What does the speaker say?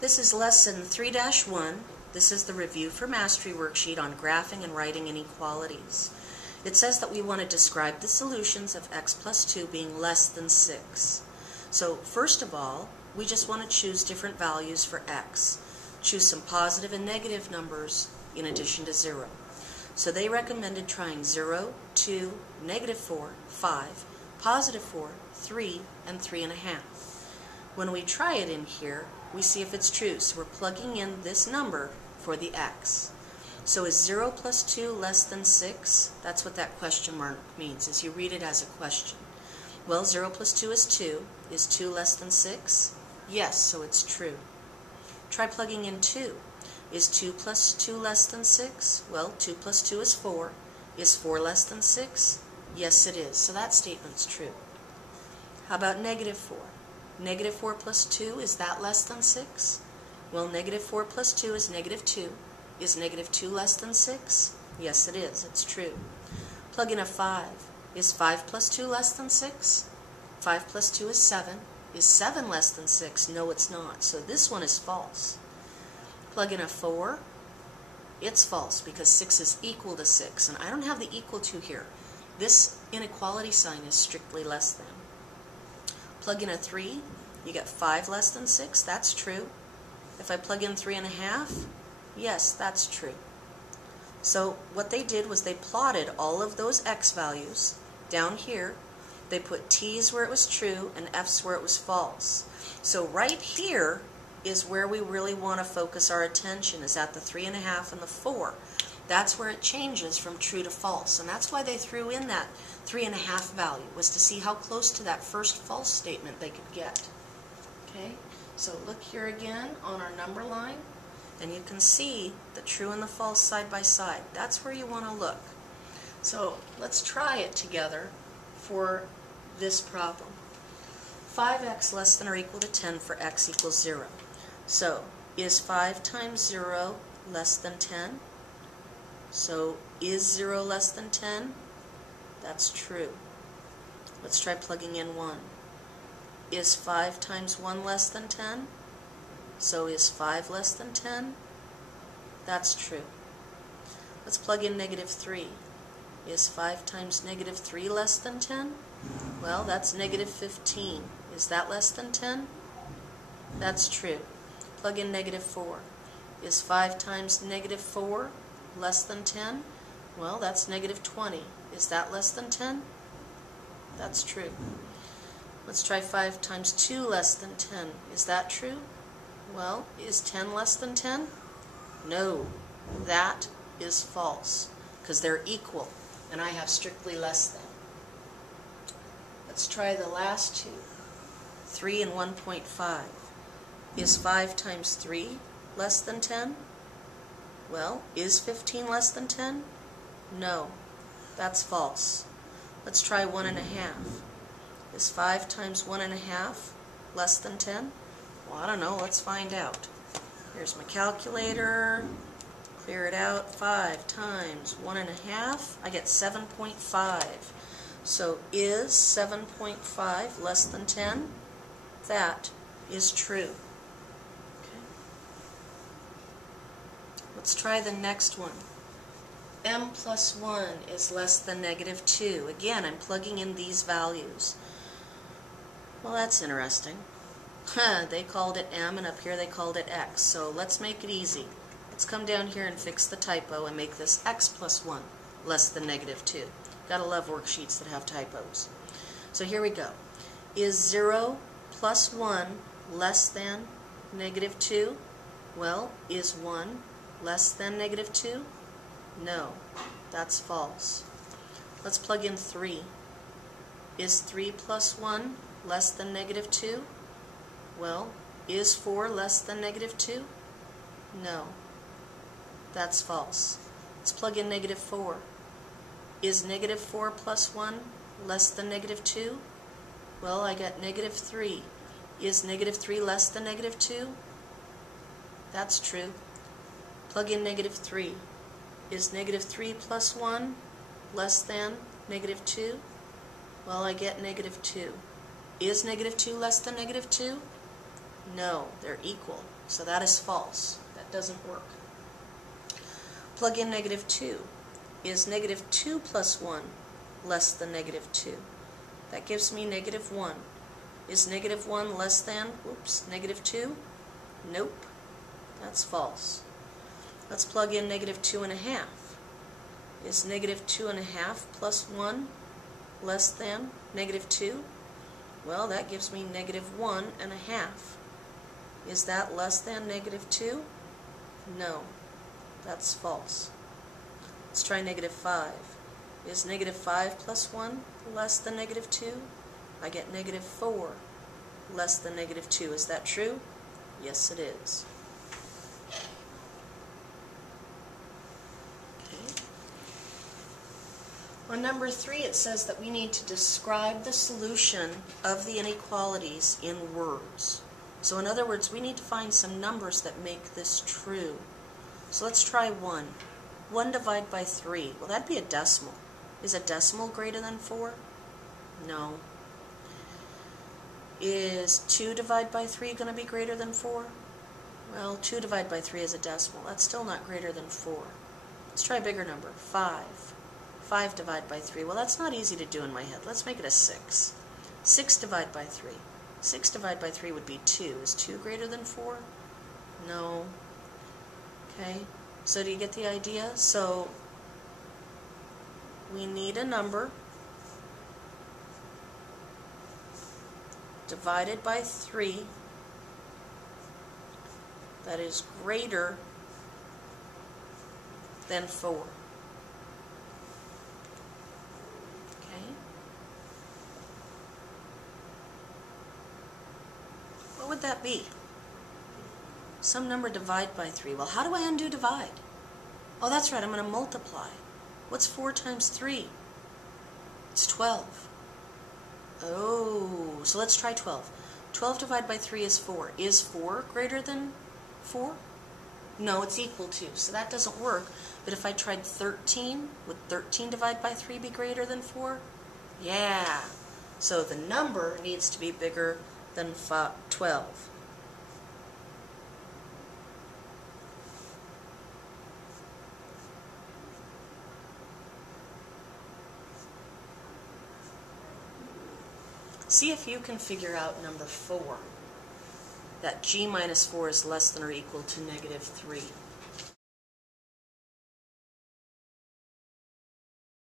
This is lesson 3-1. This is the review for mastery worksheet on graphing and writing inequalities. It says that we want to describe the solutions of x plus 2 being less than 6. So first of all, we just want to choose different values for x. Choose some positive and negative numbers in addition to 0. So they recommended trying 0, 2, -4, 5, +4, 3, and 3.5. When we try it in here, we see if it's true. So we're plugging in this number for the x. So is 0 plus 2 less than 6? That's what that question mark means, is you read it as a question. Well, 0 plus 2 is 2. Is 2 less than 6? Yes, so it's true. Try plugging in 2. Is 2 plus 2 less than 6? Well, 2 plus 2 is 4. Is 4 less than 6? Yes, it is. So that statement's true. How about -4? -4 plus 2, is that less than 6? Well, -4 plus 2 is -2. Is -2 less than 6? Yes, it is. It's true. Plug in a 5. Is 5 plus 2 less than 6? 5 plus 2 is 7. Is 7 less than 6? No, it's not. So this one is false. Plug in a 4. It's false because 6 is equal to 6. And I don't have the equal to here. This inequality sign is strictly less than. Plug in a 3. You get 5 less than 6. That's true. If I plug in 3.5, yes, that's true. So what they did was they plotted all of those x values down here. They put t's where it was true and f's where it was false. So right here is where we really want to focus our attention, is at the 3.5 and the 4. That's where it changes from true to false. And that's why they threw in that 3.5 value, was to see how close to that first false statement they could get. Okay, so look here again on our number line, and you can see the true and the false side by side. That's where you want to look. So let's try it together for this problem. 5x less than or equal to 10 for x equals 0. So is 5 times 0 less than 10? So is 0 less than 10? That's true. Let's try plugging in 1. Is 5 times 1 less than 10? So is 5 less than 10? That's true. Let's plug in -3. Is 5 times -3 less than 10? Well, that's -15. Is that less than 10? That's true. Plug in -4. Is 5 times -4 less than 10? Well, that's -20. Is that less than 10? That's true. Let's try 5 times 2 less than 10. Is that true? Well, is 10 less than 10? No, that is false, because they're equal, and I have strictly less than. Let's try the last two. 3 and 1.5. Is 5 times 3 less than 10? Well, is 15 less than 10? No, that's false. Let's try 1.5. Is 5 times 1.5 less than 10? Well, I don't know. Let's find out. Here's my calculator. Clear it out. 5 times 1.5. I get 7.5. So is 7.5 less than 10? That is true. Okay. Let's try the next one. m plus 1 is less than -2. Again, I'm plugging in these values. Well, that's interesting. They called it m, and up here they called it x. So let's make it easy. Let's come down here and fix the typo and make this x plus 1 less than -2. Gotta love worksheets that have typos. So here we go. Is 0 plus 1 less than -2? Well, is 1 less than -2? No, that's false. Let's plug in 3. Is 3 plus 1 less than -2? Well, is 4 less than -2? No, that's false. Let's plug in -4. Is -4 plus 1 less than -2? Well, I got -3. Is -3 less than -2? That's true. Plug in -3. Is -3 plus 1 less than -2? Well, I get -2. Is -2 less than -2? No, they're equal. So that is false. That doesn't work. Plug in negative 2. Is negative 2 plus 1 less than negative 2? That gives me negative 1. Is negative 1 less than, negative 2? Nope. That's false. Let's plug in negative 2.5. Is negative 2.5 plus 1 less than negative 2? Well, that gives me negative 1.5. Is that less than negative 2? No. That's false. Let's try negative 5. Is negative 5 plus 1 less than negative 2? I get negative 4 less than negative 2. Is that true? Yes, it is. Okay. On number 3, it says that we need to describe the solution of the inequalities in words. So in other words, we need to find some numbers that make this true. So let's try 1. 1 divided by 3. Well, that'd be a decimal. Is a decimal greater than 4? No. Is 2 divided by 3 going to be greater than 4? Well, 2 divided by 3 is a decimal. That's still not greater than 4. Let's try a bigger number. 5. 5 divided by 3. Well, that's not easy to do in my head. Let's make it a 6. 6 divided by 3. 6 divided by 3 would be 2. Is 2 greater than 4? No. Okay, so do you get the idea? So we need a number divided by 3 that is greater than 4. Okay? What would that be? Some number divided by 3. Well, how do I undo divide? Oh, that's right, I'm going to multiply. What's 4 times 3? It's 12. Oh, so let's try 12. 12 divided by 3 is 4. Is 4 greater than 4? No, it's equal to, so that doesn't work. But if I tried 13, would 13 divided by 3 be greater than 4? Yeah. So the number needs to be bigger than 12. See if you can figure out number 4, that g minus 4 is less than or equal to negative 3.